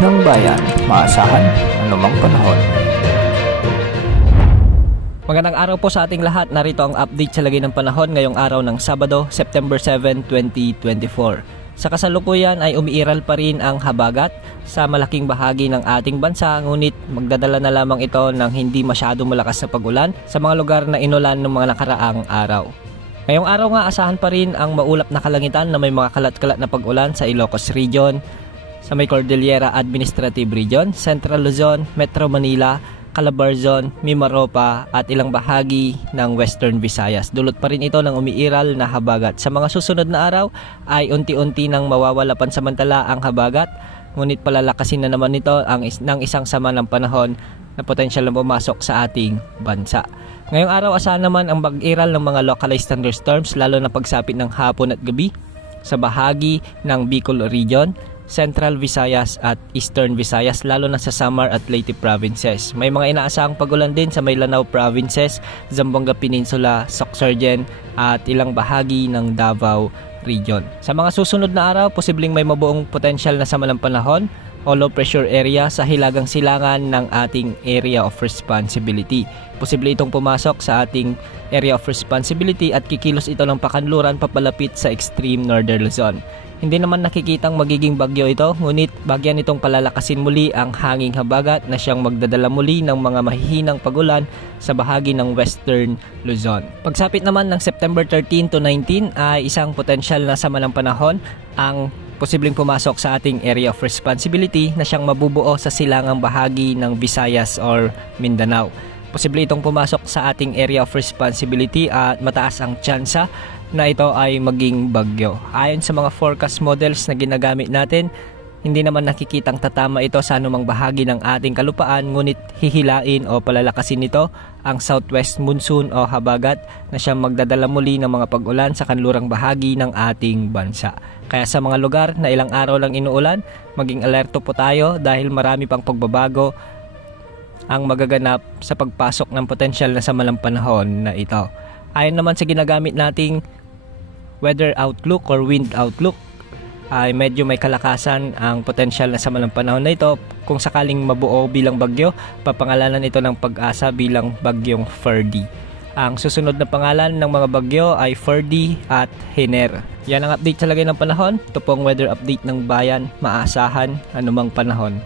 ng bayan, maasahan anumang panahon. Magandang araw po sa ating lahat. Narito ang update sa lagay ng panahon ngayong araw ng Sabado, September 7, 2024. Sa kasalukuyan ay umiiral pa rin ang habagat sa malaking bahagi ng ating bansa, ngunit magdadala na lamang ito ng hindi masyado malakas na pag-ulan sa mga lugar na inulan ng mga nakaraang araw. Ngayong araw nga asahan pa rin ang maulap na kalangitan na may mga kalat-kalat na pag-ulan sa Ilocos Region, sa may Cordillera Administrative Region, Central Luzon, Metro Manila, Calabarzon, Mimaropa at ilang bahagi ng Western Visayas. Dulot pa rin ito ng umiiral na habagat. Sa mga susunod na araw ay unti-unti nang mawawala pansamantala ang habagat, ngunit palalakasin na naman ito ng isang sama ng panahon na potensyal na pumasok sa ating bansa. Ngayong araw asahan naman ang pag-iral ng mga localized thunderstorms lalo na pagsapit ng hapon at gabi sa bahagi ng Bicol Region, Central Visayas at Eastern Visayas, lalo na sa Samar at Leyte provinces. May mga inaasahang pag-ulan din sa Maylanaw provinces, Zamboanga Peninsula, Sorsogon at ilang bahagi ng Davao Region. Sa mga susunod na araw, posibleng may mabuong potensyal na sama ng panahon o low pressure area sa hilagang silangan ng ating area of responsibility. Posible itong pumasok sa ating area of responsibility at kikilos ito ng pakanluran papalapit sa extreme northern Luzon. Hindi naman nakikitang magiging bagyo ito, ngunit bagyan itong palalakasin muli ang hanging habagat na siyang magdadala muli ng mga mahihinang pagulan sa bahagi ng western Luzon. Pagsapit naman ng September 13 to 19 ay isang potensyal na sama ng panahon ang posibleng pumasok sa ating area of responsibility na siyang mabubuo sa silangang bahagi ng Visayas or Mindanao. Posible itong pumasok sa ating area of responsibility at mataas ang tsansa na ito ay maging bagyo. Ayon sa mga forecast models na ginagamit natin, hindi naman nakikitang tatama ito sa anumang bahagi ng ating kalupaan, ngunit hihilain o palalakasin nito ang southwest monsoon o habagat na siyang magdadala muli ng mga pag-ulan sa kanlurang bahagi ng ating bansa. Kaya sa mga lugar na ilang araw lang inuulan, maging alerto po tayo dahil marami pang pagbabago ang magaganap sa pagpasok ng potensyal na sama ng panahon na ito. Ayon naman sa ginagamit nating weather outlook or wind outlook, ay medyo may kalakasan ang potensyal na sama ng panahon na ito. Kung sakaling mabuo bilang bagyo, papangalanan ito ng Pag-asa bilang bagyong Ferdy. Ang susunod na pangalan ng mga bagyo ay Ferdy at Hener. Yan ang update sa lagay ng panahon. Ito pong weather update ng bayan, maasahan anumang panahon.